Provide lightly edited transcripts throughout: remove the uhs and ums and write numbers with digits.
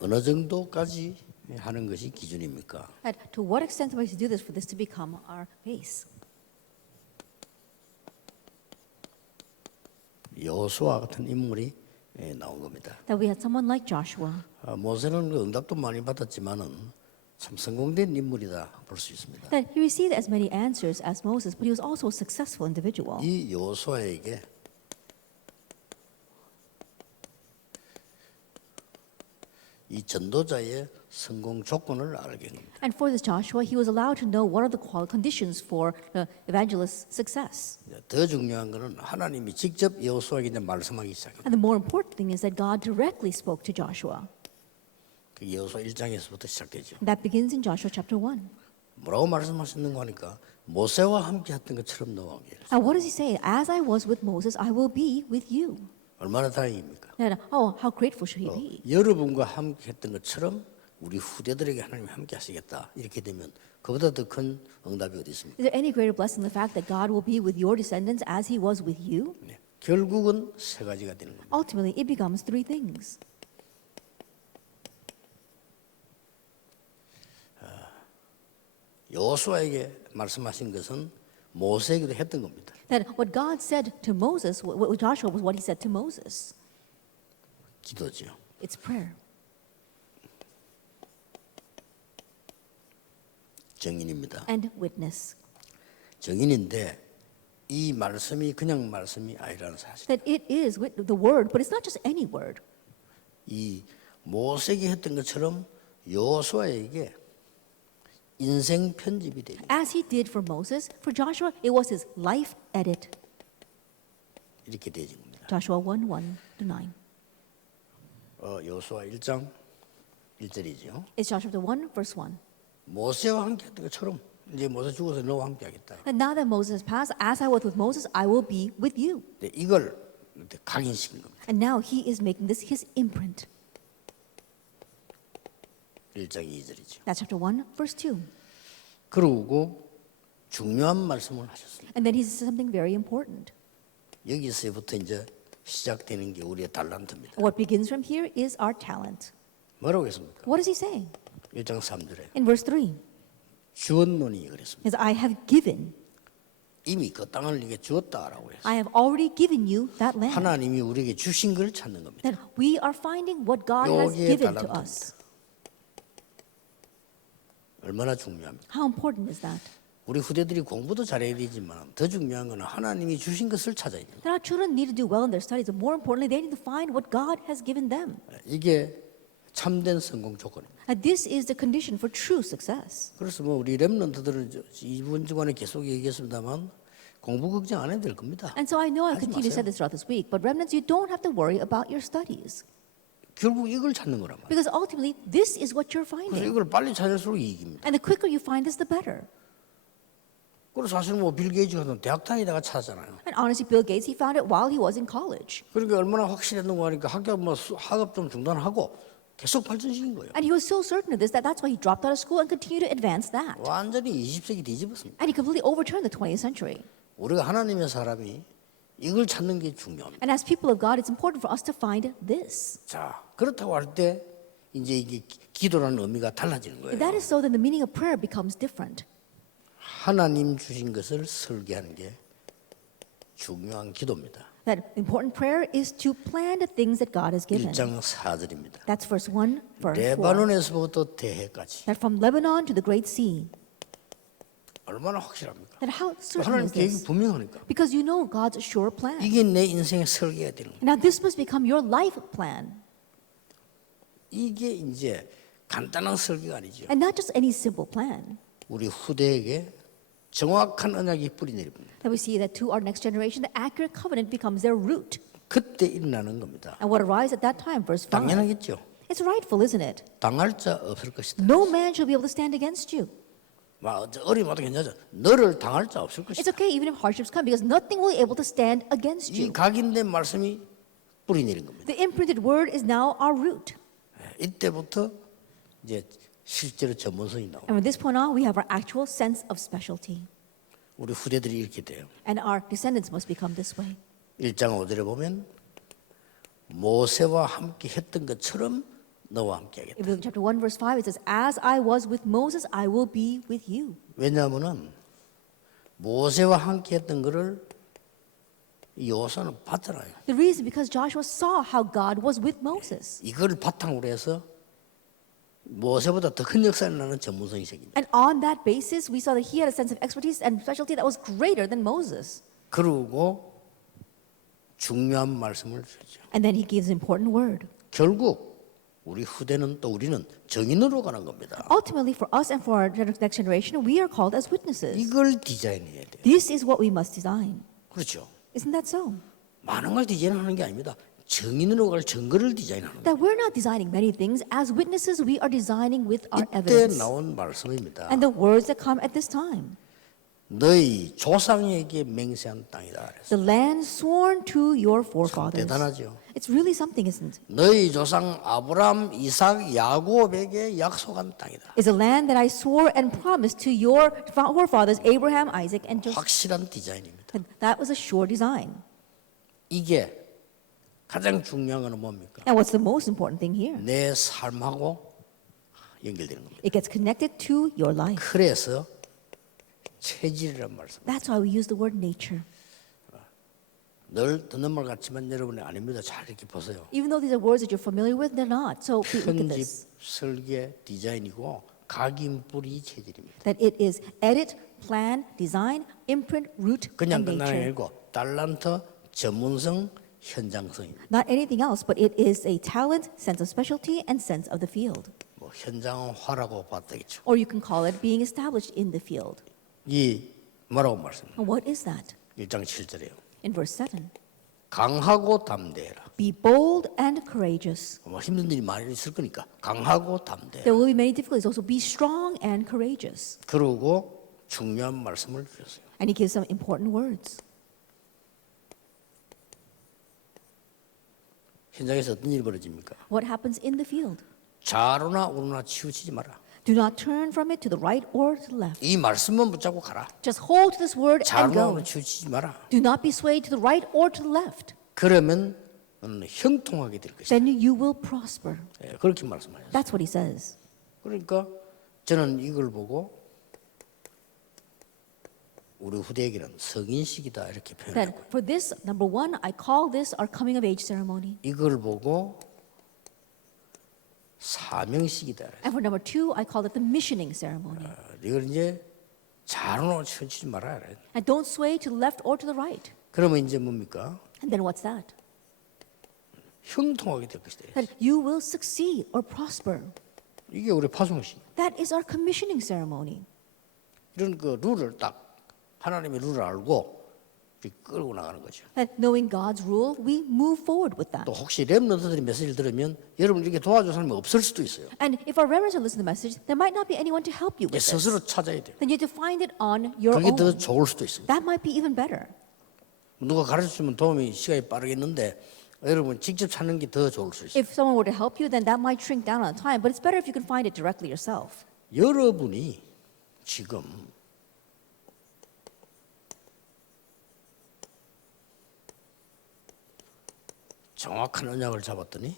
어느 정도까지 하는 것이 기준입니까? And to what extent are we to do this for this to become our base? 여호수아 같은 인물이 나온 겁니다. That we had someone like Joshua. 모세는 그 응답도 많이 받았지만은 참 성공된 인물이다 볼 수 있습니다. That he received as many answers as Moses, but he was also a successful individual. 이 여호수아에게 이 전도자의 성공 조건을 알게 됩니다. And for this Joshua, he was allowed to know what are the conditions for the evangelist's success. 더 중요한 것은 하나님이 직접 여호수아에게 이제 말씀하기 시작합니다. And the more important thing is that God directly spoke to Joshua. 그 여호수아 1장에서부터 시작되죠. And that begins in Joshua chapter 1. 뭐라고 말씀하셨는가 하니까 모세와 함께 했던 것처럼 너와 함께. And what does he say? As I was with Moses, I will be with you. 얼마나 다행입니까? And, oh, how grateful should he be? 여러분과 함께 했던 것처럼 우리 후대들에게 하나님이 함께 하시겠다. 이렇게 되면 그보다 더 큰 응답이 어디 있습니까? Is there any greater blessing than the fact that God will be with your descendants as he was with you? 네. 결국은 세 가지가 되는 겁니다. Ultimately, it becomes three things. 여호수아에게 말씀하신 것은 모세에게도 했던 겁니다. That what God said to Moses, what Joshua was what he said to Moses. 기도죠. It's prayer. 정인입니다. And witness. 정인인데 이 말씀이 그냥 말씀이 아니라는 사실. That it is the word, but it's not just any word. 이 모세에게 했던 것처럼 여호수아에게 인생 편집이 됩니다. As he did for Moses, for Joshua, it was his life edit. 이렇게 되는 겁니다. Joshua 1:1-9. 여호수아 1장 1절이죠. It's Joshua chapter 1, verse 1. 모세와 함께 했던 것처럼 이제 모세 죽어서 너와 함께 하겠다. And now that Moses has passed, as I was with Moses, I will be with you. 네, 이걸 각인시킨 겁니다. And now he is making this his imprint. 1장 2절이죠. That's chapter 1, verse 2. 그러고 중요한 말씀을 하셨습니다. And then he says something very important. 여기서부터 이제 시작되는 게 우리의 달란트입니다. What begins from here is our talent. 뭐라고 했습니까? What does he say? 1장 3절에 In verse 3, 주었노니 그랬습니다. is I have given. 이미 그 땅을 네게 주었다라고 했어요. I have already given you that land. 하나님이 우리에게 주신 걸 찾는 겁니다. That we are finding what God has 여기에 given to 달란트입니다. us. 얼마나 중요합니까? How important is that? 우리 후대들이 공부도 잘해야 되지만 더 중요한 것은 하나님이 주신 것을 찾아야 됩니다. That our children need to do well in their studies, but more importantly, they need to find what God has given them. 이게 참된 성공 조건입니다. And this is the condition for true success. 그래서 뭐 우리 렘넌트들은 이번 주간에 계속 얘기했습니다만 공부 걱정 안 해도 될 겁니다. And so I know I 하지 continue to say 마세요. this throughout this week, but remnants, you don't have to worry about your studies. 결국 이걸 찾는 거란 말이에요. Because ultimately, this is what you're 그래서 finding. 이걸 빨리 찾을수록 이익입니다. And the quicker you find this, the better. 그래서 사실 뭐 빌 게이츠가 대학 다니다가 찾았잖아요. And honestly, Bill Gates, he found it while he was in college. 그러니까 얼마나 확실했는가 하니까 학업 좀 중단하고 계속 발전시킨 거예요. And he was so certain of this that that's why he dropped out of school and continued to advance that. 완전히 20세기 뒤집었습니다. And he completely overturned the 20th century. 우리가 하나님의 사람이 이걸 찾는 게 중요합니다. And as people of God, it's important for us to find this. 자, 그렇다고 할 때 이제 이게 기도라는 의미가 달라지는 거예요. If that is so, then the meaning of prayer becomes different. 하나님 주신 것을 설계하는 게 중요한 기도입니다. That important prayer is to plan the things that God has given. 1장 4절입니다. That's verse 1, verse 4. 레바논에서부터 대해까지 That from Lebanon to the Great Sea. 얼마나 확실합니까? That how certain 하나님 is 계획이 this? 분명하니까. Because you know God's sure plan. 이게 내 인생의 설계가 되는 거예요. Now this must become your life plan. 이게 이제 간단한 설계가 아니죠. And not just any simple plan. 우리 후대에게 정확한 언약이 뿌리 내립니다. That we see that to our next generation, the accurate covenant becomes their root. 그때 일어나는 겁니다. And what arises at that time, verse 5. 당연하겠죠. It's rightful, isn't it? 당할 자 없을 것이다. No man shall be able to stand against you. 어려워도 괜찮아. 너를 당할 자 없을 It's 것이다. okay even if hardships come because nothing will be able to stand against 이 you. 각인된 말씀이 뿌리 내린 겁니다. The imprinted word is now our root. 이때부터 이제 실제로 전문성이 나옵니다. And from this point on, we have our actual sense of specialty. 우리 후대들이 이렇게 돼요. And our descendants must become this way. 1장 5절에 보면 모세와 함께 했던 것처럼 너와 함께하겠다. In Revelation chapter 1, verse 5, it says, As I was with Moses, I will be with you. 왜냐하면은 모세와 함께했던 것을 여호수아는 봤잖아요. The reason because Joshua saw how God was with Moses. 이걸 바탕으로 해서 모세보다 더 큰 역사를 나는 전문성이 생깁니다. And on that basis, we saw that he had a sense of expertise and specialty that was greater than Moses. 그러고 중요한 말씀을 주죠. And then he gives an important word. 결국 우리 후대는 또 우리는 증인으로 가는 겁니다. Ultimately, for us and for our next generation, we are called as witnesses. 이걸 디자인해야 돼요. This is what we must design. 그렇죠. Isn't that so? 많은 걸 디자인하는 게 아닙니다. 증인으로 갈 증거를 디자인하는 거예요. That we're not designing many things. As witnesses, we are designing with our 이때 evidence. 나온 말씀입니다. And the words that come at this time. 너희 조상에게 맹세한 땅이다. 그래서 The land sworn to your 참 forefathers. 대단하죠. It's really something, isn't it? 너희 조상 아브람, 이삭, 야곱에게 약속한 땅이다. It's a land that I swore and promised to your forefathers, Abraham, Isaac, and Joseph. 확실한 디자인입니다. And that was a sure design. 이게 가장 중요한 건 뭡니까? And what's the most important thing here? 내 삶하고 연결되는 겁니다. It gets connected to your life. 그래서 체질이란 말씀. That's why we use the word nature. 늘 듣는 말 같지만 여러분이 아닙니다. 잘 이렇게 보세요. Even though these are words that you're familiar with, they're not. So look at 편집, this. 설계, 디자인이고 각인뿌리 체질입니다. That it is edit, plan, design, imprint, root, 그냥 and 끝나는 게 nature. 아니고 달란트, 전문성, 현장성입니다. Not anything else, but it is a talent, sense of specialty, and sense of the field. 뭐 현장화라고 봤다겠죠. Or you can call it being established in the field. 이 뭐라고 말씀합니까? And what is that? 1장 7절에요. In verse 7. 강하고 담대해라. Be bold and courageous. 뭐 힘든 일이 많이 있을 거니까 강하고 담대해라. There will be many difficulties. Also, be strong and courageous. 그러고 중요한 말씀을 주셨어요. And he gives some important words. 현장에서 어떤 일이 벌어집니까? What happens in the field? 좌로나 우로나 치우치지 마라. Do not turn from it to the right or to the left. 이 말씀만 붙잡고 가라. Just hold to this word and 좌로나 go. 우로나 치우치지 마라. Do not be swayed to the right or to the left. 그러면 너는 형통하게 될 것이다. Then you will prosper. 예, 그렇게 말씀하셨어요. That's what he says. 그러니까 저는 이걸 보고 우리 후대에게는 성인식이다 이렇게 That 표현했고요. for this, number one, I call this our coming of age ceremony. 이걸 보고 사명식이다. And for number two, I call it the missioning ceremony. 이걸 이제 좌로나 치우치지 마라. And don't sway to the left or to the right. 그러면 이제 뭡니까? And then what's that? 형통하게 될 것이다. That you will succeed or prosper. 이게 우리 파송식. That is our commissioning ceremony. 이런 그 룰을 딱 하나님의 룰을 알고 이렇게 끌고 나가는 거죠. That knowing God's rule, we move forward with that. 또 혹시 렘넌트들이 메시지를 들으면 여러분 이렇게 도와줄 사람이 없을 수도 있어요. And if our remnants are listening to the message, there might not be anyone to help you 이제 with this. 스스로 찾아야 돼요. Then you have to find it on your 그게 더 own. 좋을 수도 있습니다. That might be even better. 누가 가르쳐주면 도움이 시간이 빠르겠는데 여러분 직접 찾는 게 더 좋을 수 있어요. If someone were to help you, then that might shrink down on time. But it's better if you can find it directly yourself. 여러분이 지금 정확한 언약을 잡았더니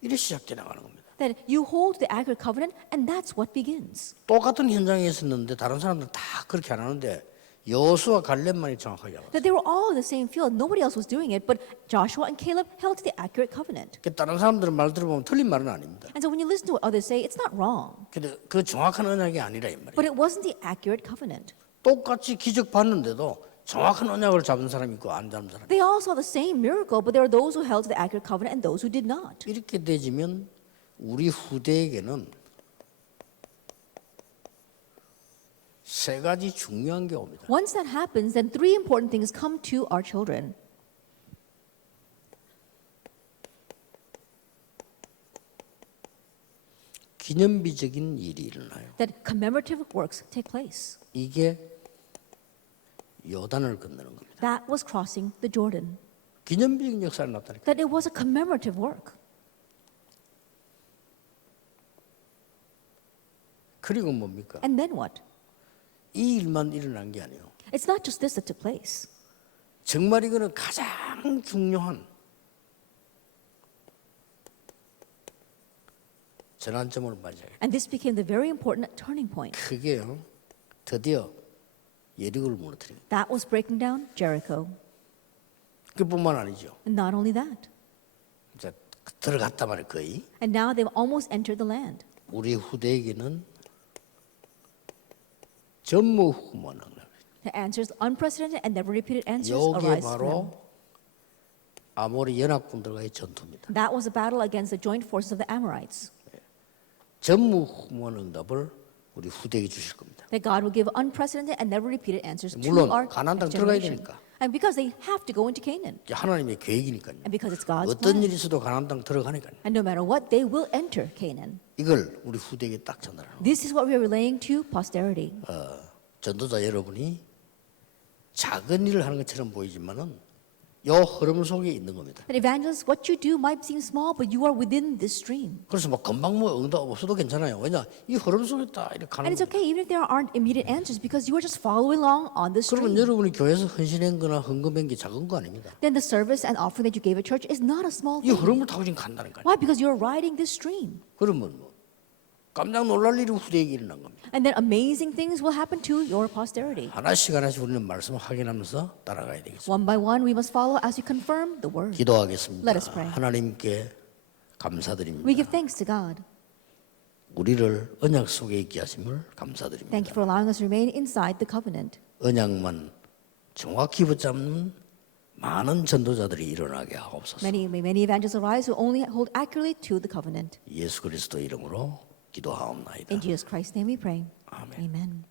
이래 시작돼 나가는 겁니다. That you hold the accurate covenant, and that's what begins. 똑같은 현장에 있었는데 다른 사람들 다 그렇게 안 하는데 여호수아 갈렙만이 정확하게 알았어요. That they were all in the same field. Nobody else was doing it, but Joshua and Caleb held to the accurate covenant. 그 다른 사람들은 말 들어보면 틀린 말은 아닙니다. And so when you listen to what others say, it's not wrong. 근데 그 정확한 언약이 아니라 이 말이에요. But it wasn't the accurate covenant. 똑같이 기적 봤는데도 정확한 언약을 잡은 사람이 있고 안 잡은 사람이 있고 They all saw the same miracle, but there are those who held to the accurate covenant and those who did not. 이렇게 되지면 우리 후대에게는 세 가지 중요한 게 옵니다. Once that happens, then three important things come to our children. 기념비적인 일이 일어나요. That commemorative works take place. 이게 요단을 건너는 겁니다. That was crossing the Jordan. 기념비적인 역사를 나타내니까 That it was a commemorative work. 그리고 뭡니까? And then what? 이 일만 일어난 게 아니에요. It's not just this that took place. 정말 이거는 가장 중요한 전환점을 맞아요. And this became the very important turning point. 그게요. 드디어 예리고를 무너뜨립니다. That was breaking down Jericho. 그뿐만 아니죠. And not only that. 이제 들어갔단 말이에요. 거의. And now they've almost entered the land. 우리 후대에게는 전무후무한 The answers, unprecedented and never repeated answers 여기에 arise from them. 바로 아모리 연합군들과의 전투입니다. That was a battle against the joint forces of the Amorites. 전무후무한 응답을 우리 후대에게 주실 겁니다. That God will give unprecedented and never repeated answers to 물론 our 가나안 땅 next 들어가야 generation. 되니까. And because they have to go into Canaan. 이게 하나님의 계획이니까요. And because it's God's 어떤 plan. 일이 있어도 가나안 땅 들어가니까요. And no matter what, they will enter Canaan. 이걸 우리 후대에게 딱 전달하는 This is what we are relaying to posterity. 전도자 여러분이 작은 일을 하는 것처럼 보이지만은 요 흐름 속에 있는 겁니다. That evangelists, what you do might seem small, but you are within this stream. 그래서 뭐 금방 뭐 응답 없어도 괜찮아요. 왜냐 이 흐름 속에 딱 이렇게 가는 And it's 거예요. okay even if there aren't immediate answers because you are just following along on the 그러면 stream. 여러분이 교회에서 헌신한 거나 헌금한 게 작은 거 아닙니다. Then the service and offering that you gave at church is not a small 이 thing. 흐름을 타고 지금 간다는 거예요. Why? Because you're riding this stream. 그러면 뭐 깜짝 놀랄 일이 후대에게 일어난 겁니다. And then amazing things will happen to your posterity. 하나씩 하나씩 우리는 말씀을 확인하면서 따라가야 되겠습니다. One by one, we must follow as we confirm the word. 기도하겠습니다. Let us pray. 하나님께 감사드립니다. We give thanks to God. 우리를 언약 속에 있게 하심을 감사드립니다. Thank you for allowing us to remain inside the covenant. 언약만 정확히 붙잡는 많은 전도자들이 일어나게 하옵소서. Many evangelists arise who only hold accurately to the covenant. 예수 그리스도 이름으로 기도하옵나이다. In Jesus Christ's name we pray. 아멘. Amen.